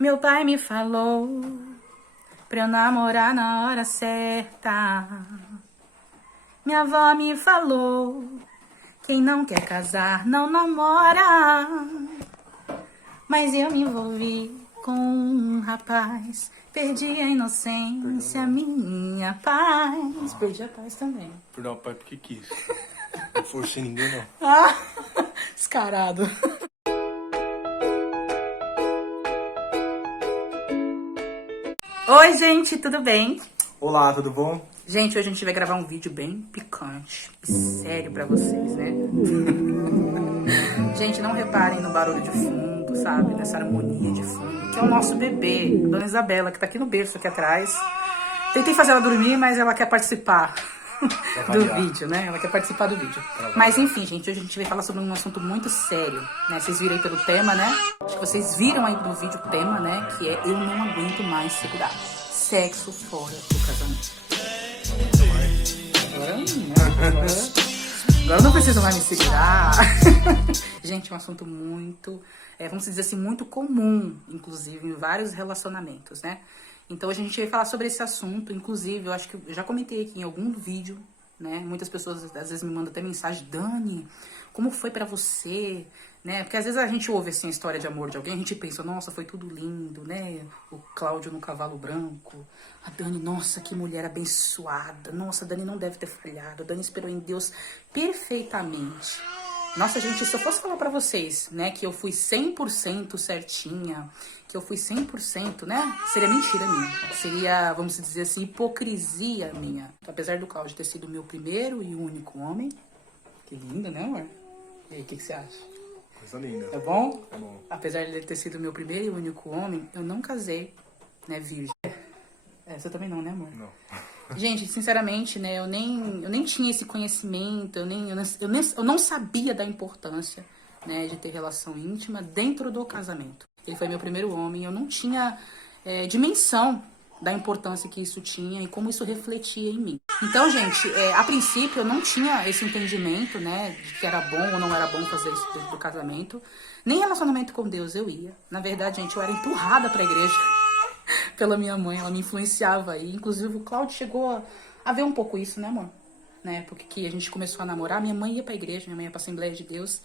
Meu pai me falou pra eu namorar na hora certa. Minha avó me falou, quem não quer casar não namora. Mas eu me envolvi com um rapaz, perdi a inocência, minha paz. Perdi a paz também. Perdão, pai, porque quis. Não forcei ninguém, não. Ah, descarado. Oi, gente, tudo bem? Olá, tudo bom? Gente, hoje a gente vai gravar um vídeo bem picante e sério pra vocês, né? Gente, não reparem no barulho de fundo, sabe? Nessa harmonia de fundo, que é o nosso bebê, Dona Isabela, que tá aqui no berço, aqui atrás. Tentei fazer ela dormir, mas ela quer participar do vídeo, né? Ela quer participar do vídeo. Mas enfim, gente, hoje a gente vai falar sobre um assunto muito sério, né? Vocês viram aí pelo tema, né? Acho que vocês viram aí no vídeo o tema, né? Que é Eu Não Aguento Mais Segurar. Sexo fora do casamento. Agora não preciso mais me segurar. Gente, é um assunto muito, vamos dizer assim, muito comum, inclusive, em vários relacionamentos, né? Então, hoje a gente vai falar sobre esse assunto. Inclusive, eu acho que eu já comentei aqui em algum vídeo, né? Muitas pessoas, às vezes, me mandam até mensagem: Dani, como foi pra você? Né? Porque, às vezes, a gente ouve, assim, a história de amor de alguém, a gente pensa: nossa, foi tudo lindo, né? O Cláudio no cavalo branco. A Dani, nossa, que mulher abençoada. Nossa, a Dani não deve ter falhado. A Dani esperou em Deus perfeitamente. Nossa, gente, se eu fosse falar pra vocês, né, que eu fui 100% certinha, que eu fui 100%, né, seria mentira minha. Seria, vamos dizer assim, hipocrisia minha. Apesar do Cláudio ter sido o meu primeiro e único homem. Que lindo, né, amor? E aí, o que você acha? Coisa linda. É bom? É bom. Apesar de ele ter sido o meu primeiro e único homem, eu não casei, né, virgem. Você também não, né, amor? Não. Gente, sinceramente, né, eu nem tinha esse conhecimento, eu não sabia da importância, né, de ter relação íntima dentro do casamento. Ele foi meu primeiro homem, eu não tinha dimensão da importância que isso tinha e como isso refletia em mim. Então, gente, a princípio eu não tinha esse entendimento, né, de que era bom ou não era bom fazer isso dentro do casamento. Nem relacionamento com Deus eu ia. Na verdade, gente, eu era empurrada pra igreja pela minha mãe, ela me influenciava aí. Inclusive o Cláudio chegou a ver um pouco isso, né, amor? Né, porque que a gente começou a namorar, minha mãe ia pra igreja, minha mãe ia pra Assembleia de Deus,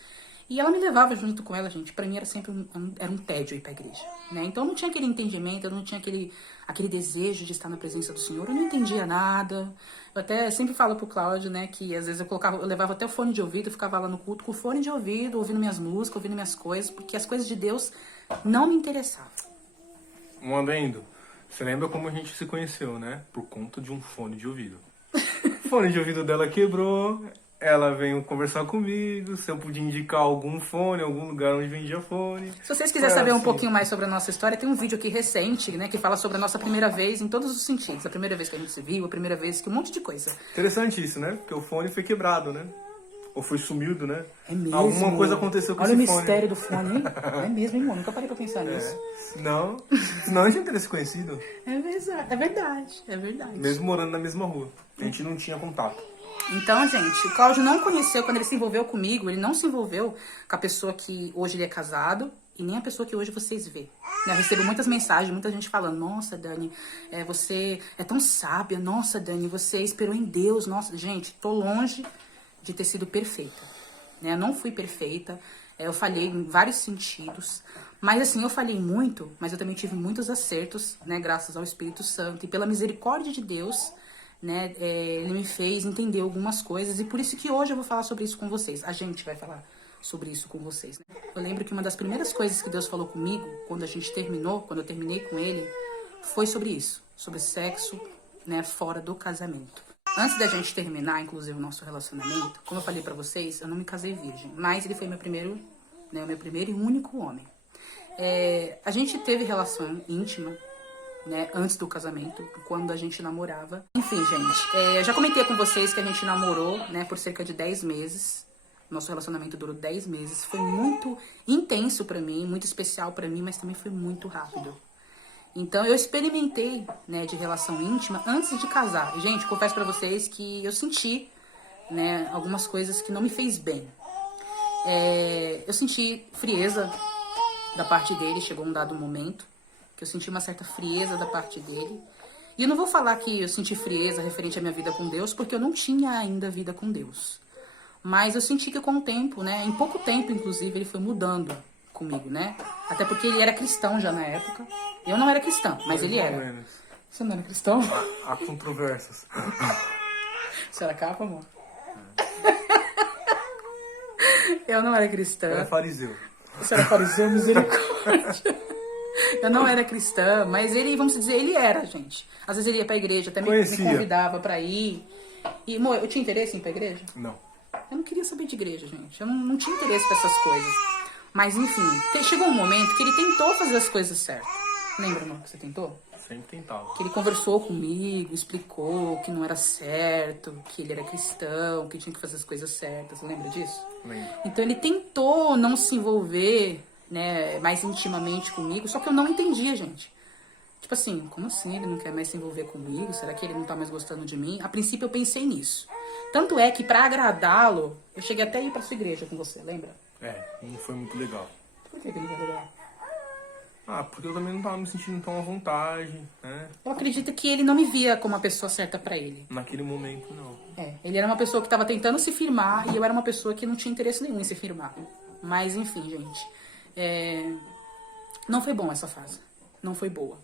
e ela me levava junto com ela, gente. Pra mim era sempre era um tédio ir pra igreja, né? Então eu não tinha aquele entendimento, eu não tinha aquele desejo de estar na presença do Senhor, eu não entendia nada. Eu até sempre falo pro Cláudio, né, que às vezes eu levava até o fone de ouvido, eu ficava lá no culto com o fone de ouvido, ouvindo minhas músicas, ouvindo minhas coisas, porque as coisas de Deus não me interessavam. Um adendo. Você lembra como a gente se conheceu, né? Por conta de um fone de ouvido. O fone de ouvido dela quebrou, ela veio conversar comigo, se eu podia indicar algum fone, algum lugar onde vendia fone. Se vocês quiserem saber um assim. pouquinho mais sobre a nossa história, tem um vídeo aqui recente, né, que fala sobre a nossa primeira vez em todos os sentidos. A primeira vez que a gente se viu, a primeira vez que um monte de coisa. Interessante isso, né? Porque o fone foi quebrado, né? Ou foi sumido, né? É mesmo. Alguma coisa aconteceu com Olha esse o fone. mistério do fone, hein? É mesmo, hein, mano? Nunca parei pra pensar nisso. Senão a gente não teria se conhecido. É verdade, é verdade. Mesmo morando na mesma rua. A gente não tinha contato. Então, gente, o Cláudio não conheceu, quando ele se envolveu comigo, ele não se envolveu com a pessoa que hoje ele é casado e nem a pessoa que hoje vocês vê. Eu recebo muitas mensagens, muita gente falando: nossa, Dani, você é tão sábia, nossa, Dani, você esperou em Deus, nossa. Gente, tô longe de ter sido perfeita, né? Eu não fui perfeita, eu falhei em vários sentidos, mas assim, eu falhei muito, mas eu também tive muitos acertos, né? Graças ao Espírito Santo e pela misericórdia de Deus, né? Ele me fez entender algumas coisas e por isso que hoje eu vou falar sobre isso com vocês. A gente vai falar sobre isso com vocês, né? Eu lembro que uma das primeiras coisas que Deus falou comigo quando eu terminei com ele, foi sobre isso, sobre sexo, né, fora do casamento. Antes da gente terminar, inclusive, o nosso relacionamento, como eu falei pra vocês, eu não me casei virgem, mas ele foi meu primeiro, né, o meu primeiro e único homem. A gente teve relação íntima, né, antes do casamento, quando a gente namorava. Enfim, gente, eu já comentei com vocês que a gente namorou, né, por cerca de 10 meses. Nosso relacionamento durou 10 meses. Foi muito intenso pra mim, muito especial pra mim, mas também foi muito rápido. Então, eu experimentei, né, de relação íntima antes de casar. Gente, confesso pra vocês que eu senti, né, algumas coisas que não me fez bem. Eu senti frieza da parte dele, chegou um dado momento, que eu senti uma certa frieza da parte dele. E eu não vou falar que eu senti frieza referente à minha vida com Deus, porque eu não tinha ainda vida com Deus. Mas eu senti que com o tempo, né, em pouco tempo, inclusive, ele foi mudando comigo, né? Até porque ele era cristão já na época. Eu não era cristã, mas ele era. Você não era cristão? Há controvérsias. Você era capa, amor? Eu não era cristã. Era fariseu. Você era fariseu, misericórdia. Eu não era cristã, mas ele, vamos dizer, ele era, gente. Às vezes ele ia pra igreja, até me convidava pra ir. E, amor, eu tinha interesse em ir pra igreja? Não. Eu não queria saber de igreja, gente. Eu não tinha interesse pra essas coisas. Mas, enfim, chegou um momento que ele tentou fazer as coisas certas. Lembra, amor, que você tentou? Sempre tentava. Que ele conversou comigo, explicou que não era certo, que ele era cristão, que tinha que fazer as coisas certas. Lembra disso? Lembro. Então ele tentou não se envolver, né, mais intimamente comigo, só que eu não entendia, gente. Tipo assim, como assim ele não quer mais se envolver comigo? Será que ele não tá mais gostando de mim? A princípio eu pensei nisso. Tanto é que pra agradá-lo, eu cheguei até a ir pra sua igreja com você, lembra? Não foi muito legal. Por que não foi legal? Porque eu também não tava me sentindo tão à vontade, né? Eu acredito que ele não me via como a pessoa certa pra ele. Naquele momento, não. Ele era uma pessoa que tava tentando se firmar e eu era uma pessoa que não tinha interesse nenhum em se firmar. Mas, enfim, gente. Não foi bom essa fase. Não foi boa.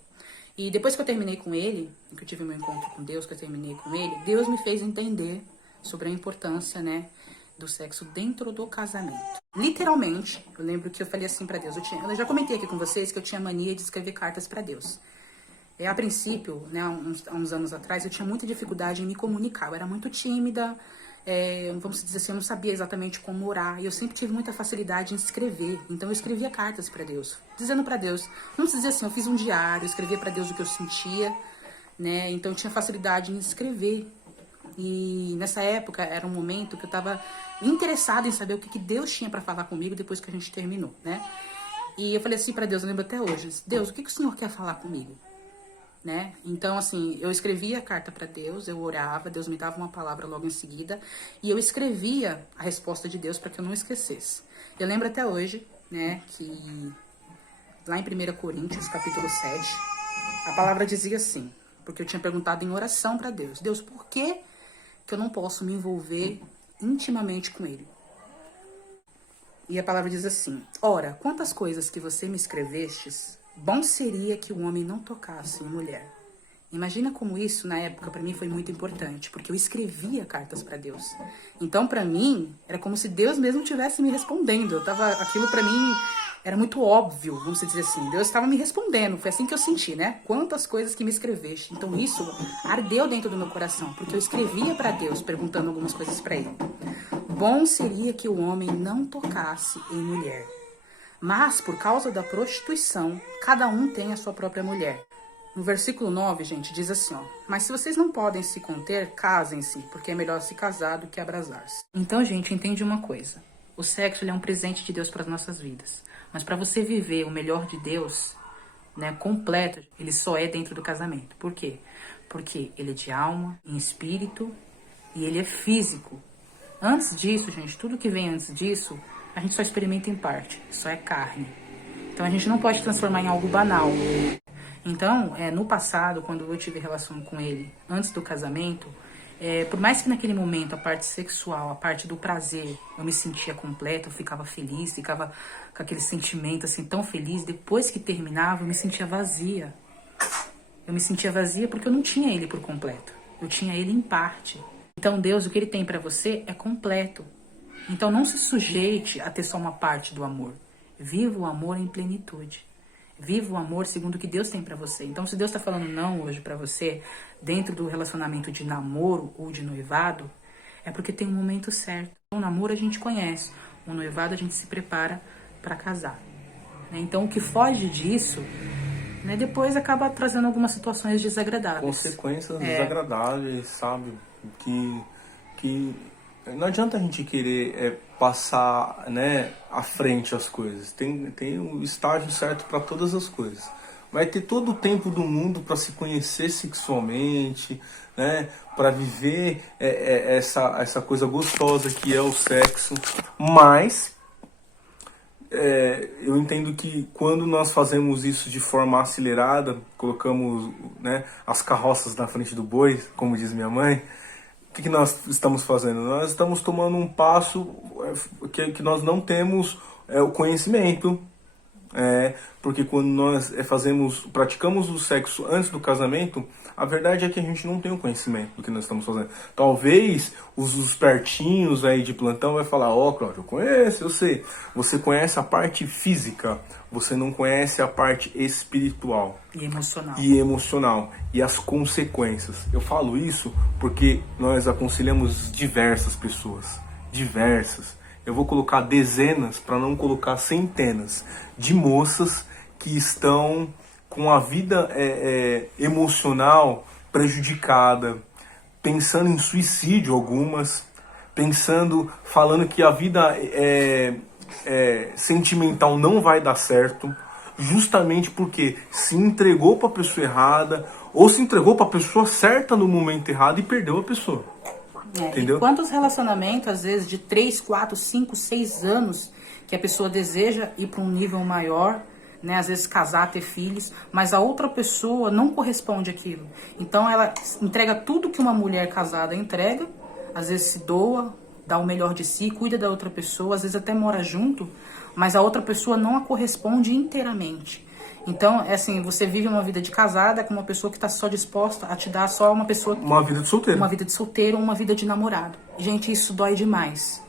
E depois que eu terminei com ele, que eu tive meu encontro com Deus, que eu terminei com ele, Deus me fez entender sobre a importância, né, do sexo dentro do casamento. Literalmente, eu lembro que eu falei assim pra Deus. Eu já comentei aqui com vocês que eu tinha mania de escrever cartas pra Deus. A princípio, né, há uns anos atrás, eu tinha muita dificuldade em me comunicar. Eu era muito tímida, vamos dizer assim, eu não sabia exatamente como orar. E eu sempre tive muita facilidade em escrever. Então eu escrevia cartas pra Deus, dizendo pra Deus, vamos dizer assim, eu fiz um diário, escrevia pra Deus o que eu sentia, né? Então eu tinha facilidade em escrever. E nessa época era um momento que eu estava interessada em saber o que Deus tinha para falar comigo depois que a gente terminou, né? E eu falei assim para Deus, eu lembro até hoje, Deus, o que o Senhor quer falar comigo? Né? Então, assim, eu escrevia a carta para Deus, eu orava, Deus me dava uma palavra logo em seguida, e eu escrevia a resposta de Deus para que eu não esquecesse. Eu lembro até hoje, né, que lá em 1 Coríntios, capítulo 7, a palavra dizia assim, porque eu tinha perguntado em oração para Deus, Deus, por que eu não posso me envolver intimamente com ele? E a palavra diz assim, ora, quantas coisas que você me escrevestes, bom seria que o homem não tocasse em mulher. Imagina como isso, na época, para mim foi muito importante, porque eu escrevia cartas para Deus. Então, para mim, era como se Deus mesmo estivesse me respondendo. Aquilo para mim era muito óbvio, vamos dizer assim. Deus estava me respondendo, foi assim que eu senti, né? Quantas coisas que me escreveste. Então, isso ardeu dentro do meu coração, porque eu escrevia para Deus, perguntando algumas coisas para ele. Bom seria que o homem não tocasse em mulher. Mas, por causa da prostituição, cada um tem a sua própria mulher. No versículo 9, gente, diz assim, ó. Mas se vocês não podem se conter, casem-se, porque é melhor se casar do que abrasar-se. Então, gente, entende uma coisa. O sexo, ele é um presente de Deus para as nossas vidas. Mas para você viver o melhor de Deus, né, completo, ele só é dentro do casamento. Por quê? Porque ele é de alma, em espírito, e ele é físico. Antes disso, gente, tudo que vem antes disso, a gente só experimenta em parte, só é carne. Então a gente não pode transformar em algo banal. Então, no passado, quando eu tive relação com ele, antes do casamento, por mais que naquele momento a parte sexual, a parte do prazer, eu me sentia completa, eu ficava feliz, ficava com aquele sentimento assim tão feliz, depois que terminava eu me sentia vazia. Eu me sentia vazia porque eu não tinha ele por completo, eu tinha ele em parte. Então Deus, o que ele tem pra você é completo. Então não se sujeite a ter só uma parte do amor. Viva o amor em plenitude. Viva o amor segundo o que Deus tem pra você. Então, se Deus tá falando não hoje pra você, dentro do relacionamento de namoro ou de noivado, é porque tem um momento certo. O namoro a gente conhece, o noivado a gente se prepara pra casar. Então, o que foge disso, né, depois acaba trazendo algumas situações desagradáveis. Consequências desagradáveis, sabe? Que não adianta a gente querer passar, né, à frente as coisas. Tem o estágio certo para todas as coisas. Vai ter todo o tempo do mundo para se conhecer sexualmente, né, para viver essa coisa gostosa que é o sexo. Mas eu entendo que quando nós fazemos isso de forma acelerada, colocamos, né, as carroças na frente do boi, como diz minha mãe, o que nós estamos fazendo? Nós estamos tomando um passo que nós não temos o conhecimento. Porque quando nós praticamos o sexo antes do casamento, a verdade é que a gente não tem o conhecimento do que nós estamos fazendo. Talvez os espertinhos aí de plantão vai falar, Cláudio, eu conheço, eu sei. Você conhece a parte física, você não conhece a parte espiritual. E emocional. E as consequências. Eu falo isso porque nós aconselhamos diversas pessoas. Eu vou colocar dezenas, para não colocar centenas, de moças que estão com a vida emocional prejudicada, pensando em suicídio algumas, falando que a vida sentimental não vai dar certo, justamente porque se entregou para a pessoa errada, ou se entregou para a pessoa certa no momento errado e perdeu a pessoa. Entendeu? E quantos relacionamentos, às vezes, de 3, 4, 5, 6 anos, que a pessoa deseja ir para um nível maior, né? Às vezes casar, ter filhos, mas a outra pessoa não corresponde àquilo. Então ela entrega tudo que uma mulher casada entrega, às vezes se doa, dá o melhor de si, cuida da outra pessoa, às vezes até mora junto, mas a outra pessoa não a corresponde inteiramente. Então, assim, você vive uma vida de casada com uma pessoa que está só disposta a te dar só uma pessoa... Uma vida de solteiro. Uma vida de solteiro ou uma vida de namorado. Gente, isso dói demais.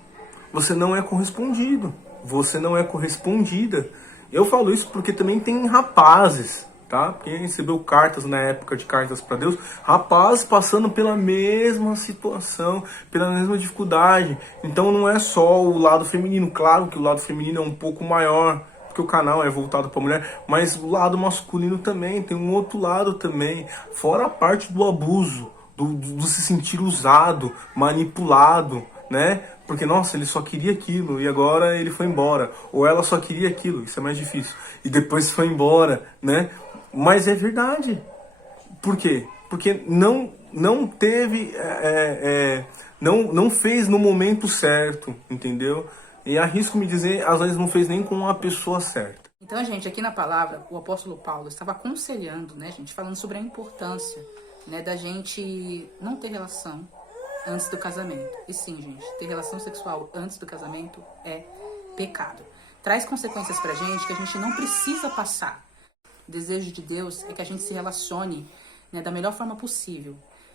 Você não é correspondido. Você não é correspondida. Eu falo isso porque também tem rapazes, tá? Quem recebeu cartas na época de Cartas para Deus, rapazes passando pela mesma situação, pela mesma dificuldade. Então não é só o lado feminino. Claro que o lado feminino é um pouco maior, porque o canal é voltado para mulher, mas o lado masculino também, tem um outro lado também, fora a parte do abuso, do se sentir usado, manipulado, né? Porque, nossa, ele só queria aquilo e agora ele foi embora, ou ela só queria aquilo, isso é mais difícil, e depois foi embora, né? Mas é verdade. Por quê? Porque não teve, não fez no momento certo, entendeu? E arrisco me dizer, às vezes não fez nem com a pessoa certa. Então, gente, aqui na palavra, o apóstolo Paulo estava aconselhando, né, gente, falando sobre a importância, né, da gente não ter relação antes do casamento. E sim, gente, ter relação sexual antes do casamento é pecado. Traz consequências pra gente que a gente não precisa passar. O desejo de Deus é que a gente se relacione, né, da melhor forma possível.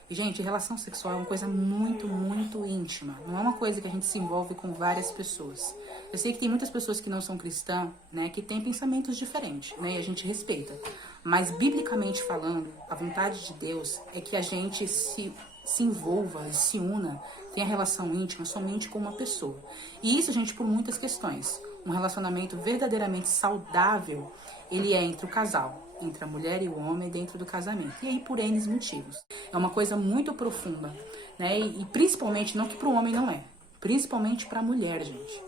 E, gente, relação sexual é uma coisa muito, muito íntima. Não é uma coisa que a gente se envolve com várias pessoas. Eu sei que tem muitas pessoas que não são cristãs, né, que têm pensamentos diferentes, né, e a gente respeita. Mas, biblicamente falando, a vontade de Deus é que a gente se envolva, se una, tenha relação íntima somente com uma pessoa. E isso, gente, por muitas questões. Um relacionamento verdadeiramente saudável, ele é entre o casal, entre a mulher e o homem dentro do casamento. E aí por N motivos. É uma coisa muito profunda, né? E principalmente, não que para o homem não é, principalmente para a mulher, gente.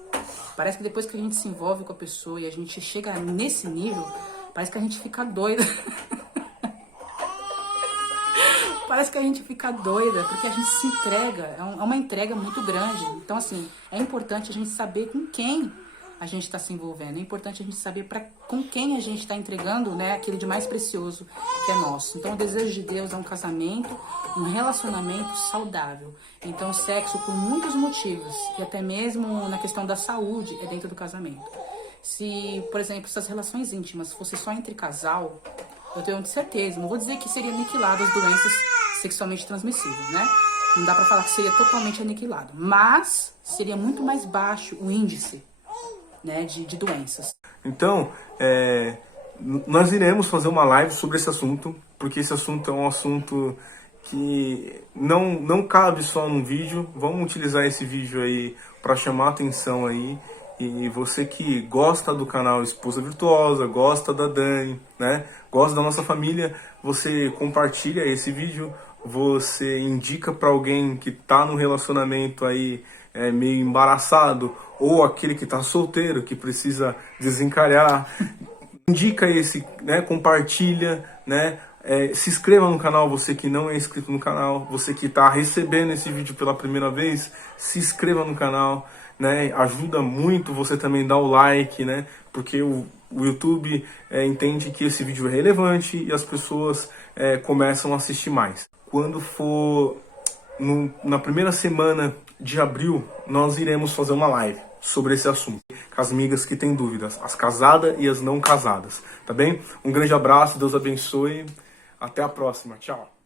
Parece que depois que a gente se envolve com a pessoa e a gente chega nesse nível, parece que a gente fica doida. Parece que a gente fica doida, porque a gente se entrega, é uma entrega muito grande. Então, assim, é importante a gente saber com quem a gente está se envolvendo. É importante a gente saber com quem a gente está entregando, né, aquilo de mais precioso que é nosso. Então, o desejo de Deus é um casamento, um relacionamento saudável. Então, o sexo, por muitos motivos, e até mesmo na questão da saúde, é dentro do casamento. Se, por exemplo, essas relações íntimas fossem só entre casal, eu tenho certeza, não vou dizer que seria aniquilado as doenças sexualmente transmissíveis, né? Não dá pra falar que seria totalmente aniquilado, mas seria muito mais baixo o índice, né, de doenças. Então, nós iremos fazer uma live sobre esse assunto, porque esse assunto é um assunto que não cabe só num vídeo. Vamos utilizar esse vídeo aí para chamar a atenção aí. E você que gosta do canal Esposa Virtuosa, gosta da Dani, né? Gosta da nossa família, você compartilha esse vídeo, você indica para alguém que tá no relacionamento aí meio embaraçado, ou aquele que tá solteiro, que precisa desencalhar. Indica esse, né? Compartilha, né? Se inscreva no canal, você que não é inscrito no canal, você que está recebendo esse vídeo pela primeira vez, se inscreva no canal. né? Ajuda muito você também dar o like, né? Porque o YouTube entende que esse vídeo é relevante e as pessoas começam a assistir mais. Quando for na primeira semana de abril, nós iremos fazer uma live sobre esse assunto, com as amigas que têm dúvidas, as casadas e as não casadas, tá bem? Um grande abraço, Deus abençoe, até a próxima, tchau!